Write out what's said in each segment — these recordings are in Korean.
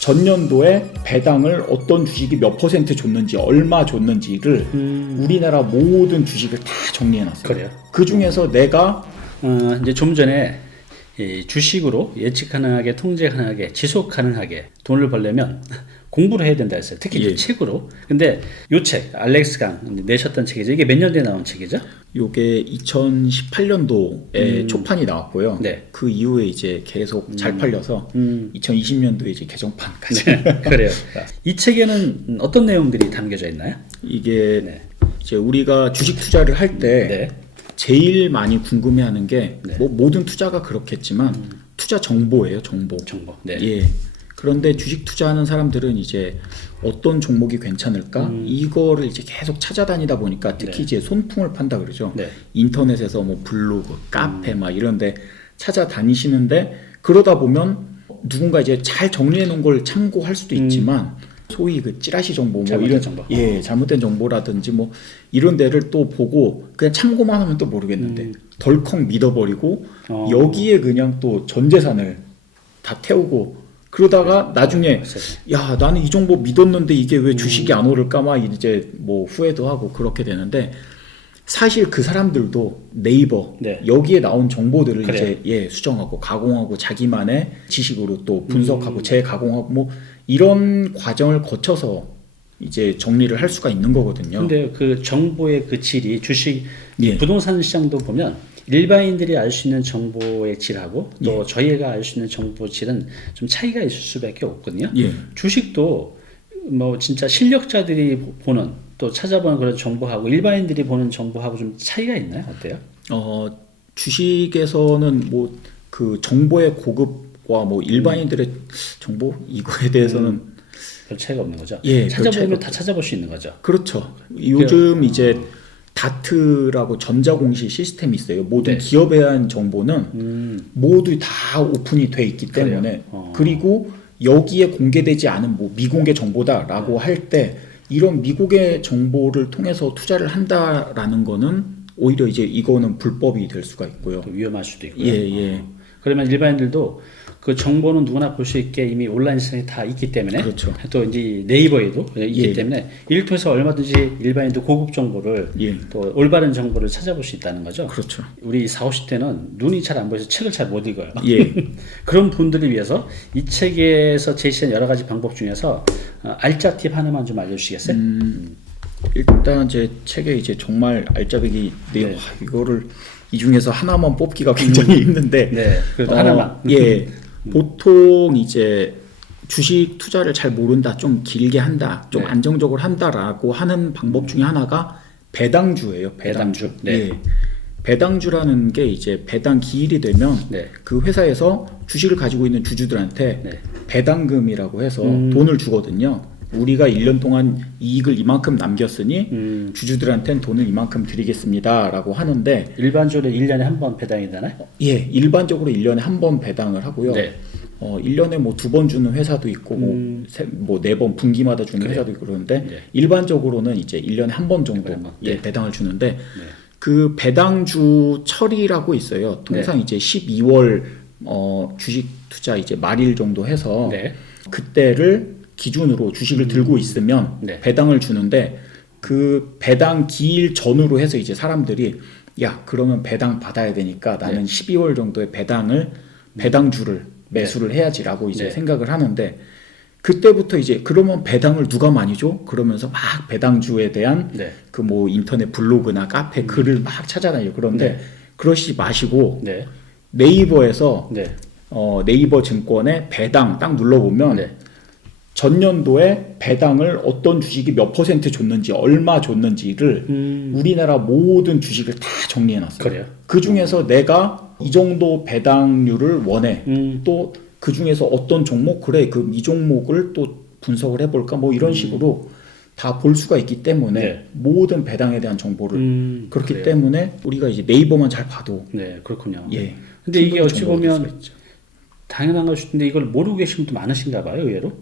전년도에 배당을 어떤 주식이 몇 퍼센트 줬는지 얼마 줬는지를 우리나라 모든 주식을 다 정리해놨어요. 그래요? 그 중에서 내가 이제 좀 전에 이 주식으로 예측 가능하게, 통제 가능하게, 지속 가능하게 돈을 벌려면 공부를 해야 된다 했어요. 특히 예. 책으로. 근데 요 책, 알렉스 강 내셨던 책이죠. 이게 몇 년도에 나온 책이죠? 요게 2018년도에 초판이 나왔고요. 네. 그 이후에 이제 계속 잘 팔려서 2020년도에 이제 개정판까지. 그래요. 이 책에는 어떤 내용들이 담겨져 있나요? 이게 네. 이제 우리가 주식 투자를 할 때 네. 제일 많이 궁금해하는 게 네. 뭐 모든 투자가 그렇겠지만 투자 정보예요, 정보. 정보. 네. 예. 그런데 주식 투자하는 사람들은 이제 어떤 종목이 괜찮을까? 이거를 이제 계속 찾아다니다 보니까 특히 네. 이제 손풍을 판다 그러죠. 네. 인터넷에서 뭐 블로그, 카페 막 이런데 찾아다니시는데 그러다 보면 누군가 이제 잘 정리해 놓은 걸 참고할 수도 있지만 소위 그 찌라시 정보, 뭐 잘못된 이런 정보. 예, 잘못된 정보라든지 뭐 이런 데를 또 보고 그냥 참고만 하면 또 모르겠는데 덜컥 믿어버리고 여기에 그냥 또 전 재산을 다 태우고 그러다가 나중에 야 나는 이 정보 믿었는데 이게 왜 주식이 안 오를까 막 이제 뭐 후회도 하고 그렇게 되는데 사실 그 사람들도 네이버 네. 여기에 나온 정보들을 그래요. 이제 예 수정하고 가공하고 자기만의 지식으로 또 분석하고 재가공하고 뭐 이런 과정을 거쳐서 이제 정리를 할 수가 있는 거거든요. 근데 그 정보의 그 질이 주식 예. 부동산 시장도 보면 일반인들이 알 수 있는 정보의 질하고 또 예. 저희가 알 수 있는 정보 질은 좀 차이가 있을 수밖에 없거든요. 예. 주식도 뭐 진짜 실력자들이 보는 또 찾아보는 그런 정보하고 일반인들이 보는 정보하고 좀 차이가 있나요? 어때요? 주식에서는 뭐 그 정보의 고급과 뭐 일반인들의 정보 이거에 대해서는 별 차이가 없는 거죠. 예, 별 차이가 찾아보면 다 찾아볼 수 있는 거죠. 그렇죠. 요즘 이제 다트라고 전자공시 시스템이 있어요. 모든 네. 기업에 대한 정보는 모두 다 오픈이 돼 있기 때문에 그리고 여기에 공개되지 않은 뭐 미공개 정보다라고 할 때 이런 미공개 정보를 통해서 투자를 한다라는 거는 오히려 이제 이거는 불법이 될 수가 있고요. 또 위험할 수도 있고요. 예, 예. 그러면 일반인들도 그 정보는 누구나 볼 수 있게 이미 온라인 시장에 다 있기 때문에 그렇죠. 또 이제 네이버에도 있기 예. 때문에 이를 통해서 얼마든지 일반인도 고급 정보를 예. 또 올바른 정보를 찾아볼 수 있다는 거죠. 그렇죠. 우리 40, 50대는 눈이 잘 안 보여서 책을 잘 못 읽어요. 예. 그런 분들을 위해서 이 책에서 제시한 여러 가지 방법 중에서 알짜 팁 하나만 좀 알려주시겠어요? 일단 제 책에 이제 정말 알짜배기 내용 이거를 이 중에서 하나만 뽑기가 굉장히 힘든데 네, 그래도 하나만. 예. 보통 이제 주식 투자를 잘 모른다, 좀 길게 한다, 좀 네. 안정적으로 한다라고 하는 방법 중에 하나가 배당주예요. 배당주. 네. 예. 배당주라는 게 이제 배당 기일이 되면 네. 그 회사에서 주식을 가지고 있는 주주들한테 네. 배당금이라고 해서 돈을 주거든요. 우리가 1년 동안 이익을 이만큼 남겼으니 주주들한테는 돈을 이만큼 드리겠습니다라고 하는데 일반적으로 1년에 한 번 배당이 되나요? 예, 일반적으로 1년에 한 번 배당을 하고요. 네. 1년에 뭐 2번 주는 회사도 있고 뭐 4번 분기마다 주는 회사도 있고 그러는데 네. 일반적으로는 이제 1년에 한 번 정도 네. 예, 배당을 주는데 그 배당주 철이라고 있어요. 통상 이제 12월 주식 투자 이제 말일 정도 해서 네. 그때를 기준으로 주식을 들고 있으면 네. 배당을 주는데 그 배당 기일 전후로 해서 이제 사람들이 야 그러면 배당 받아야 되니까 나는 12월 정도에 배당주를 매수를 해야지라고 이제 네. 생각을 하는데 그때부터 이제 그러면 배당을 누가 많이 줘? 그러면서 막 배당주에 대한 네. 그 뭐 인터넷 블로그나 카페 글을 막 찾아다니고 그런데 그러시지 마시고 네. 네이버에서 네. 네이버 증권에 배당 딱 눌러보면 네. 전년도에 배당을 어떤 주식이 몇 퍼센트 줬는지 얼마 줬는지를 우리나라 모든 주식을 다 정리해놨어요. 그래요? 그 중에서 내가 이 정도 배당률을 원해. 또 그 중에서 어떤 종목 그래 그 이 종목을 또 분석을 해볼까 뭐 이런 식으로 다 볼 수가 있기 때문에 네. 모든 배당에 대한 정보를 그렇기 그래요? 때문에 우리가 이제 네이버만 잘 봐도 네, 그렇군요. 예. 근데 이게 충분히 어찌 정보를 얻을 보면 수가 있죠. 당연한 걸 수도 있는데 이걸 모르고 계신 분도 많으신가 봐요, 의외로.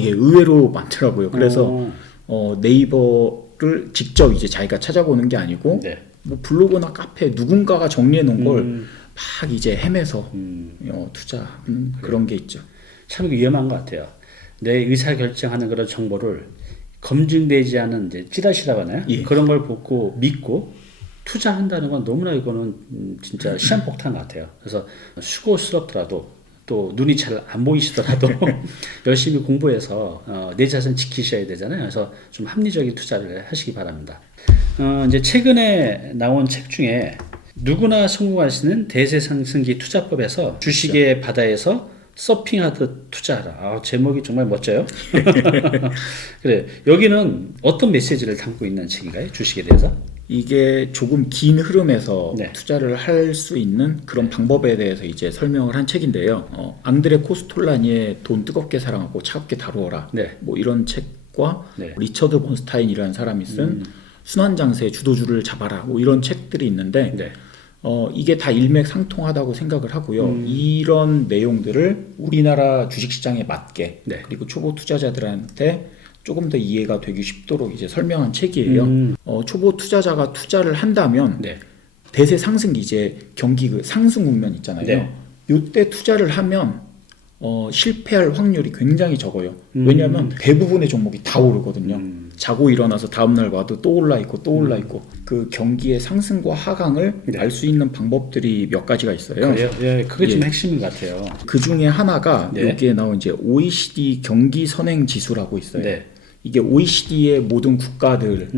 예, 의외로 많더라고요. 그래서 네이버를 직접 이제 자기가 찾아보는 게 아니고 네. 뭐 블로그나 카페 누군가가 정리해 놓은 걸 막 이제 헤매서 투자 그런 게 있죠. 참 이거 위험한 것 같아요. 내 의사 결정하는 그런 정보를 검증되지 않은 이제 찌라시라고 하나요? 예. 그런 걸 보고 믿고 투자한다는 건 너무나 이거는 진짜 시한폭탄 같아요. 그래서 수고스럽더라도 또 눈이 잘 안 보이시더라도 열심히 공부해서 내 자산 지키셔야 되잖아요. 그래서 좀 합리적인 투자를 하시기 바랍니다. 이제 최근에 나온 책 중에 누구나 성공할 수 있는 대세상승기 투자법에서 주식의 바다에서 서핑하듯 투자하라. 제목이 정말 멋져요. 그래, 여기는 어떤 메시지를 담고 있는 책인가요? 주식에 대해서? 이게 조금 긴 흐름에서 네. 투자를 할 수 있는 그런 방법에 대해서 이제 설명을 한 책인데요. 앙드레 코스톨라니의 돈 뜨겁게 사랑하고 차갑게 다루어라. 네. 뭐 이런 책과 네. 리처드 본스타인이라는 사람이 쓴 순환장세 주도주를 잡아라. 뭐 이런 책들이 있는데 네. 이게 다 일맥상통하다고 생각을 하고요. 이런 내용들을 우리나라 주식시장에 맞게 네. 그리고 초보 투자자들한테 조금 더 이해가 되기 쉽도록 이제 설명한 책이에요. 초보 투자자가 투자를 한다면 네. 대세 상승기 이제 경기 그 상승 국면 있잖아요. 네. 이때 투자를 하면 실패할 확률이 굉장히 적어요. 왜냐하면 대부분의 종목이 다 오르거든요. 자고 일어나서 다음날 봐도 또 올라 있고 또 올라 있고 그 경기의 상승과 하강을 네. 알 수 있는 방법들이 몇 가지가 있어요. 그래요? 예, 그게 좀 예. 핵심인 것 같아요. 그 중에 하나가 네. 여기에 나온 이제 OECD 경기 선행 지수라고 있어요. 네. 이게 OECD의 모든 국가들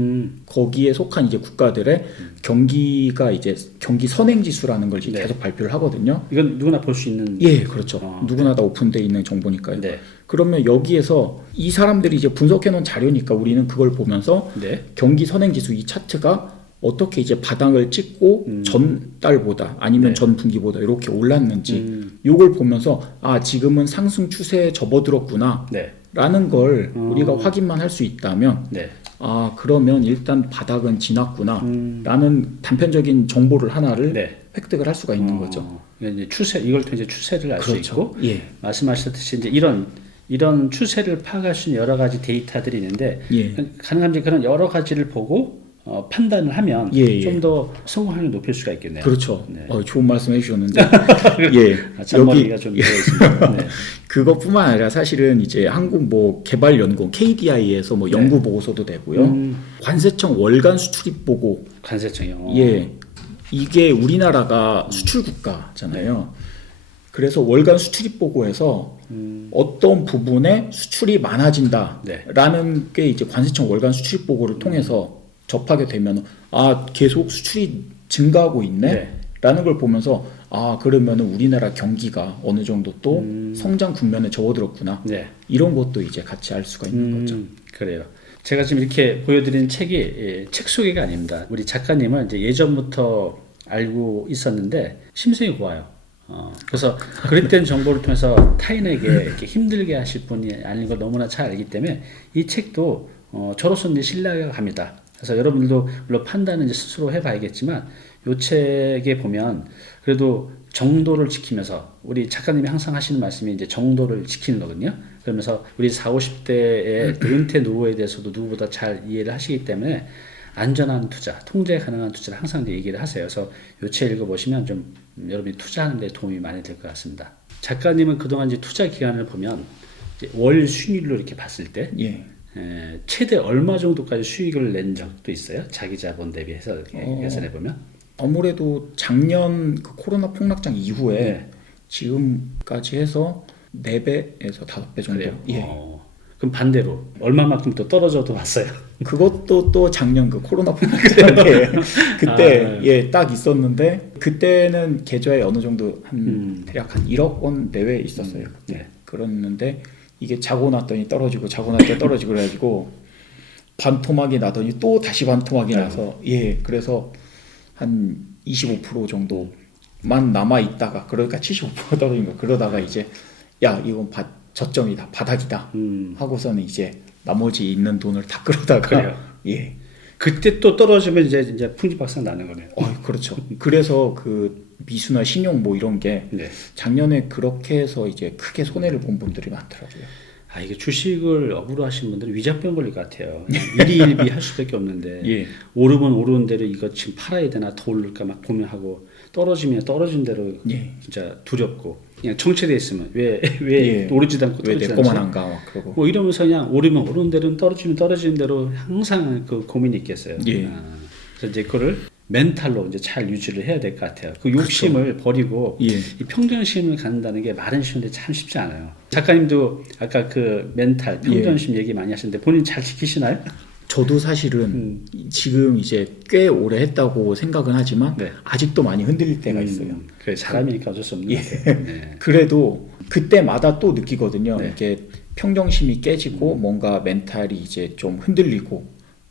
거기에 속한 이제 국가들의 경기가 이제 경기 선행 지수라는 걸 이제 네. 계속 발표를 하거든요. 이건 누구나 볼 수 있는. 예, 그렇죠. 누구나 다 오픈되어 있는 정보니까요. 네. 그러면 여기에서 이 사람들이 이제 분석해 놓은 자료니까 우리는 그걸 보면서 네. 경기 선행 지수 이 차트가 어떻게 이제 바닥을 찍고 전달보다 아니면 네. 전 분기보다 이렇게 올랐는지 요걸 보면서 아 지금은 상승 추세에 접어들었구나 네. 라는 걸 우리가 확인만 할 수 있다면 네. 아 그러면 일단 바닥은 지났구나 라는 단편적인 정보를 하나를 네. 획득을 할 수가 있는 거죠. 이제 추세, 이걸 통해 추세를 알 수 그렇죠. 있고, 예. 말씀하셨듯이 이제 이런 추세를 파악할 수 있는 여러 가지 데이터들이 있는데, 예. 가능하면 이제 그런 여러 가지를 보고 판단을 하면 예, 예. 좀 더 성공 확률을 높일 수가 있겠네요. 그렇죠. 네. 좋은 말씀 해주셨는데 예. 잔머리가 좀 되어 있습니다. 네. 그것뿐만 아니라 사실은 이제 한국 뭐 개발연구원 KDI에서 뭐 연구 보고서도 되고요. 관세청 월간 수출입 보고 관세청이요. 예. 이게 우리나라가 수출 국가잖아요. 그래서 월간 수출입 보고에서 어떤 부분에 수출이 많아진다라는 게 이제 관세청 월간 수출입 보고를 통해서 접하게 되면 아 계속 수출이 증가하고 있네 라는 걸 보면서 아 그러면 우리나라 경기가 어느 정도 또 성장 국면에 접어들었구나 네. 이런 것도 이제 같이 알 수가 있는 거죠. 그래요. 제가 지금 이렇게 보여드린 책이 책 소개가 아닙니다. 우리 작가님은 이제 예전부터 알고 있었는데 심성이 고와요. 그래서 그릇된 정보를 통해서 타인에게 이렇게 힘들게 하실 분이 아닌 걸 너무나 잘 알기 때문에 이 책도 저로서는 이제 신뢰가 갑니다. 그래서 여러분들도 물론 판단은 이제 스스로 해봐야겠지만 이 책에 보면 그래도 정도를 지키면서 우리 작가님이 항상 하시는 말씀이 이제 정도를 지키는 거거든요. 그러면서 우리 40, 50대의 은퇴 노후에 대해서도 누구보다 잘 이해를 하시기 때문에 안전한 투자, 통제 가능한 투자를 항상 얘기를 하세요. 그래서 이 책 읽어보시면 좀 여러분이 투자하는 데 도움이 많이 될 것 같습니다. 작가님은 그동안 이제 투자 기간을 보면 이제 월 순위로 이렇게 봤을 때 예. 최대 얼마 정도까지 수익을 낸 적도 있어요? 자기 자본 대비해서 이렇게 계산해 보면? 아무래도 작년 그 코로나 폭락장 이후에 네. 지금까지 해서 4배에서 5배 정도. 그래요? 예. 그럼 반대로 얼마만큼 또 떨어져도 봤어요? 그것도 또 작년 그 코로나 폭락장 때 그때 예, 딱 있었는데 그때는 계좌에 어느 정도 한 대략 한 1억 원 내외 있었어요. 그때. 네. 그랬는데 이게 자고 났더니 떨어지고 자고 났더니 떨어지고 그래가지고 반토막이 나더니 또 다시 반토막이 나서 예, 그래서 한 25% 정도만 남아 있다가 그러니까 75% 떨어진 거 그러다가 이제 야 이건 저점이다 바닥이다 하고서는 이제 나머지 있는 돈을 다 끌어다가 그래요. 예. 그때 또 떨어지면 이제 풍지박산 나는 거네요. 그렇죠. 그래서 그 미수나 신용 뭐 이런 게 네. 작년에 그렇게 해서 이제 크게 손해를 본 분들이 많더라고요. 이게 주식을 업으로 하시는 분들은 위장병 걸릴 것 같아요. 일희일비 할 수밖에 없는데 예. 오르면 오르는 대로 이거 지금 팔아야 되나 더 오를까 막 고민하고 떨어지면 떨어진 대로 예. 진짜 두렵고 그냥 정체돼 있으면 왜 예. 오르지도 않고 왜 내 떨어지지 거만 않지? 안 가? 막 그러고. 뭐 이러면서 그냥 오르면 오르는 대로 떨어지면 떨어지는 대로 항상 그 고민이 있겠어요. 예. 그래서 이제 그거를 멘탈로 이제 잘 유지를 해야 될 것 같아요. 그 욕심을 버리고 예. 이 평정심을 갖는다는 게 말은 쉬운데 참 쉽지 않아요. 작가님도 아까 그 멘탈, 평정심 얘기 많이 하시는데 본인 잘 지키시나요? 저도 사실은 지금 이제 꽤 오래 했다고 생각은 하지만 네. 아직도 많이 흔들릴 때가 있어요. 그래 사람이니까 어쩔 수 없는 예. 것 같아요. 네. 그래도 그때마다 또 느끼거든요. 네. 이게 평정심이 깨지고 뭔가 멘탈이 이제 좀 흔들리고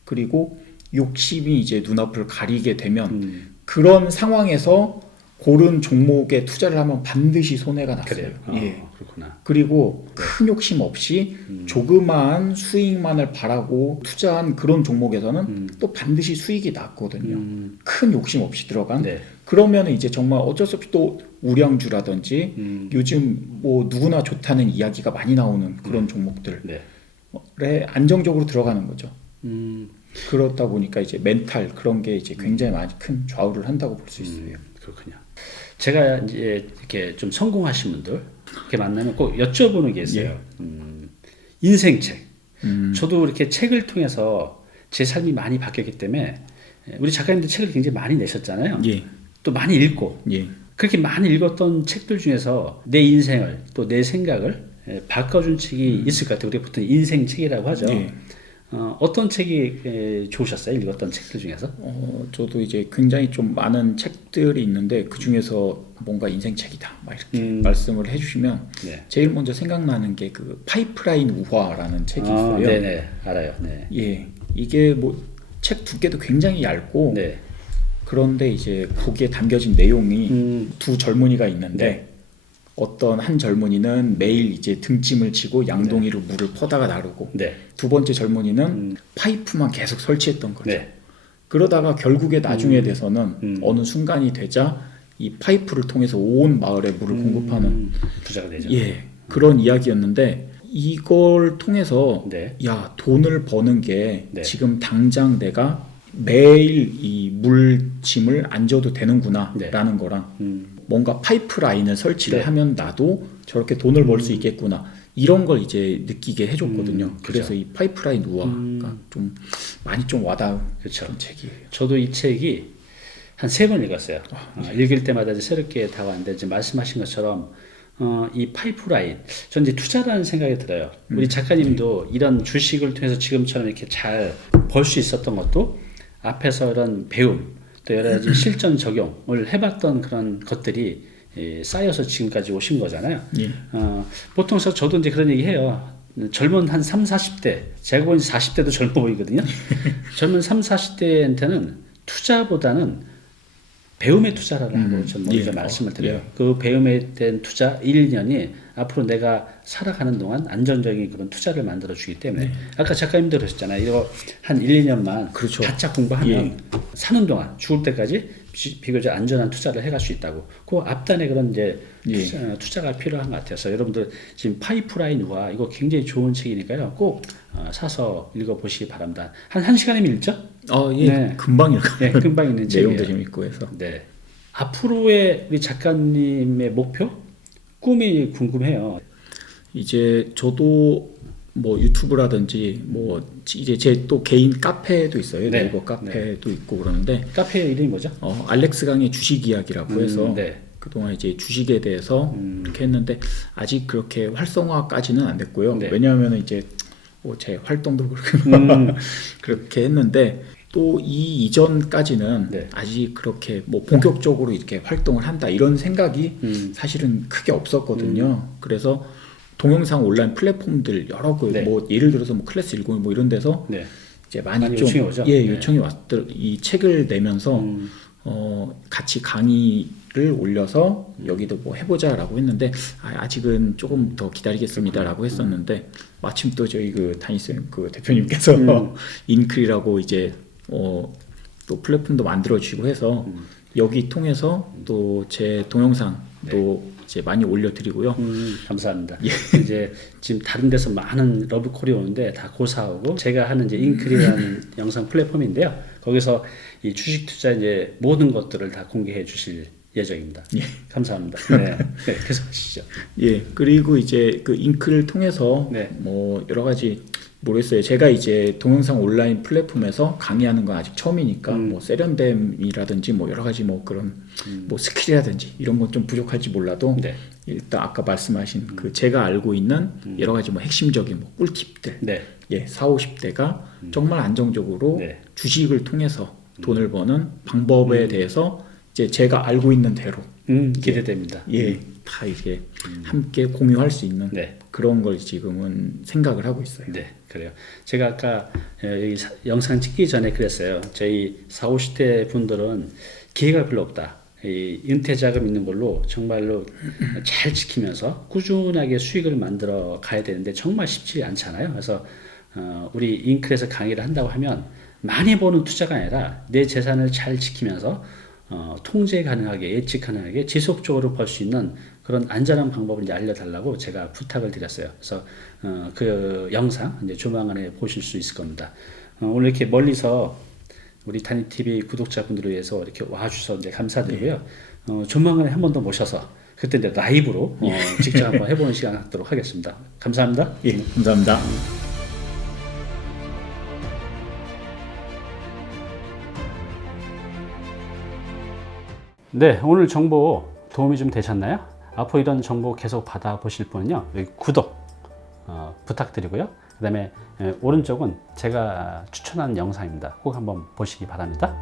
그리고 욕심이 이제 눈앞을 가리게 되면 그런 상황에서 고른 종목에 투자를 하면 반드시 손해가 났어요. 그래요. 예. 그렇구나. 그리고 큰 욕심 없이 조그마한 수익만을 바라고 투자한 그런 종목에서는 또 반드시 수익이 났거든요. 큰 욕심 없이 들어간. 네. 그러면 이제 정말 어쩔 수 없이 또 우량주라든지 요즘 뭐 누구나 좋다는 이야기가 많이 나오는 그런 종목들에 네. 안정적으로 들어가는 거죠. 음. 그렇다 보니까 이제 멘탈 그런 게 이제 굉장히 많이 큰 좌우를 한다고 볼 수 있어요. 그렇군요. 제가 이제 이렇게 좀 성공하신 분들 이렇게 만나면 꼭 여쭤보는 게 있어요. 인생책. 저도 이렇게 책을 통해서 제 삶이 많이 바뀌었기 때문에 우리 작가님들 책을 굉장히 많이 내셨잖아요. 예. 또 많이 읽고 예. 그렇게 많이 읽었던 책들 중에서 내 인생을 또 내 생각을 바꿔준 책이 있을 것 같아요. 우리가 보통 인생책이라고 하죠. 예. 어떤 책이 좋으셨어요? 읽었던 책들 중에서? 저도 이제 굉장히 좀 많은 책들이 있는데 그 중에서 뭔가 인생책이다 막 이렇게 말씀을 해주시면 네. 제일 먼저 생각나는 게 그 파이프라인 우화라는 책이 있어요. 네네 알아요. 네. 예, 이게 뭐 책 두께도 굉장히 얇고 네. 그런데 이제 거기에 담겨진 내용이 두 젊은이가 있는데 네. 어떤 한 젊은이는 매일 이제 등짐을 지고 양동이로 물을 퍼다가 나르고 네. 두 번째 젊은이는 파이프만 계속 설치했던 거죠. 네. 그러다가 결국에 나중에 돼서는 어느 순간이 되자 이 파이프를 통해서 온 마을에 물을 공급하는 부자가 되죠. 예, 그런 이야기였는데 이걸 통해서 네. 야 돈을 버는 게 네. 지금 당장 내가 매일 이 물짐을 안 져도 되는구나 네. 라는 거랑 뭔가 파이프라인을 설치를 네. 하면 나도 저렇게 돈을 벌 수 있겠구나 이런 걸 이제 느끼게 해줬거든요. 그죠. 그래서 이 파이프라인 우화가 좀 많이 좀 와닿은 그렇죠. 그런 책이에요. 저도 이 책이 한 3번 읽었어요. 읽을 때마다 이제 새롭게 다가왔는데 이제 말씀하신 것처럼 이 파이프라인, 전 이제 투자라는 생각이 들어요. 우리 작가님도 이런 주식을 통해서 지금처럼 이렇게 잘 벌 수 있었던 것도 앞에서 이런 배움, 또 여러 가지 실전 적용을 해봤던 그런 것들이 쌓여서 지금까지 오신 거잖아요. 예. 보통 저도 이제 그런 얘기 해요. 젊은 한 3, 40대, 제가 보니 40대도 젊어 보이거든요. 젊은 3, 40대한테는 투자보다는 배움에 투자를 하고 저는 먼저 말씀을 드려요. 예. 그 배움에 대한 투자 1, 2년이 앞으로 내가 살아가는 동안 안정적인 그런 투자를 만들어 주기 때문에 아까 작가님도 그러셨잖아요. 이거 한 1, 2년만 그렇죠. 바짝 공부하면 사는 동안 죽을 때까지 비교적 안전한 투자를 해갈 수 있다고. 그 앞단에 그런 이제 투자가 필요한 것 같아서 여러분들 지금 파이프라인 우화 이거 굉장히 좋은 책이니까요. 꼭 사서 읽어보시기 바랍니다. 한 1시간이면 읽죠? 예. 네. 금방 읽어요. 네, 금방 읽는 책이에요. 내용도 재밌고 해서. 네. 앞으로의 우리 작가님의 목표, 꿈이 궁금해요. 이제 저도 뭐 유튜브라든지 뭐 이제 제 또 개인 카페도 있어요. 네. 네이버 카페도 있고 그러는데 카페 이름이 뭐죠? 알렉스 강의 주식 이야기라고 해서 네. 그동안 이제 주식에 대해서 이렇게 했는데 아직 그렇게 활성화까지는 안 됐고요. 네. 왜냐하면 이제 제 활동도 그렇게 그렇게 했는데 또 이 이전까지는 네. 아직 그렇게 뭐 본격적으로 이렇게 활동을 한다 이런 생각이 사실은 크게 없었거든요. 그래서 동영상 온라인 플랫폼들 여러 그 네. 뭐 예를 들어서 뭐 클래스 101 뭐 이런 데서 네. 이제 많이 좀 요청이 오죠? 예, 네. 요청이 왔더 이 책을 내면서 같이 강의를 올려서 여기도 뭐 해보자라고 했는데 아직은 조금 더 기다리겠습니다라고 했었는데 마침 또 저희 그 담임쌤 그 대표님께서 인크리라고 이제 또 플랫폼도 만들어 주시고 해서 여기 통해서 또 제 동영상도 이제 많이 올려드리고요. 감사합니다. 이제 지금 다른 데서 많은 러브콜이 오는데 다 고사하고 제가 하는 이제 인크리라는 영상 플랫폼인데요. 거기서 이 주식 투자 이제 모든 것들을 다 공개해 주실 예정입니다. 예. 감사합니다. 네, 네, 계속하시죠. 예, 그리고 이제 그 잉크를 통해서 네. 뭐 여러 가지 모르겠어요. 제가 이제 동영상 온라인 플랫폼에서 강의하는 건 아직 처음이니까 뭐 세련됨이라든지 뭐 여러 가지 뭐 그런 뭐 스킬이라든지 이런 건 좀 부족할지 몰라도 네. 일단 아까 말씀하신 그 제가 알고 있는 여러 가지 뭐 핵심적인 뭐 꿀팁들, 네. 예, 40, 50대가 정말 안정적으로 네. 주식을 통해서 돈을 버는 방법에 대해서 이제 제가 알고 있는 대로 기대됩니다. 예, 다 이게 함께 공유할 수 있는 네. 그런 걸 지금은 생각을 하고 있어요. 네, 그래요. 제가 아까 여기 영상 찍기 전에 그랬어요. 저희 40, 50대 분들은 기회가 별로 없다. 이 은퇴 자금 있는 걸로 정말로 잘 지키면서 꾸준하게 수익을 만들어 가야 되는데 정말 쉽지 않잖아요. 그래서 우리 잉클에서 강의를 한다고 하면 많이 버는 투자가 아니라 내 재산을 잘 지키면서 통제 가능하게 예측 가능하게 지속적으로 벌 수 있는 그런 안전한 방법을 이제 알려달라고 제가 부탁을 드렸어요. 그래서 그 영상 이제 조만간에 보실 수 있을 겁니다. 오늘 이렇게 멀리서 우리 타니TV 구독자분들을 위해서 이렇게 와주셔서 이제 감사드리고요. 조만간에 한 번 더 모셔서 그때 이제 라이브로 직접 한번 해보는 시간 갖도록 하겠습니다. 감사합니다. 예, 감사합니다. 네, 오늘 정보 도움이 좀 되셨나요? 앞으로 이런 정보 계속 받아보실 분은요, 여기 구독 부탁드리고요. 그 다음에 오른쪽은 제가 추천한 영상입니다. 꼭 한번 보시기 바랍니다.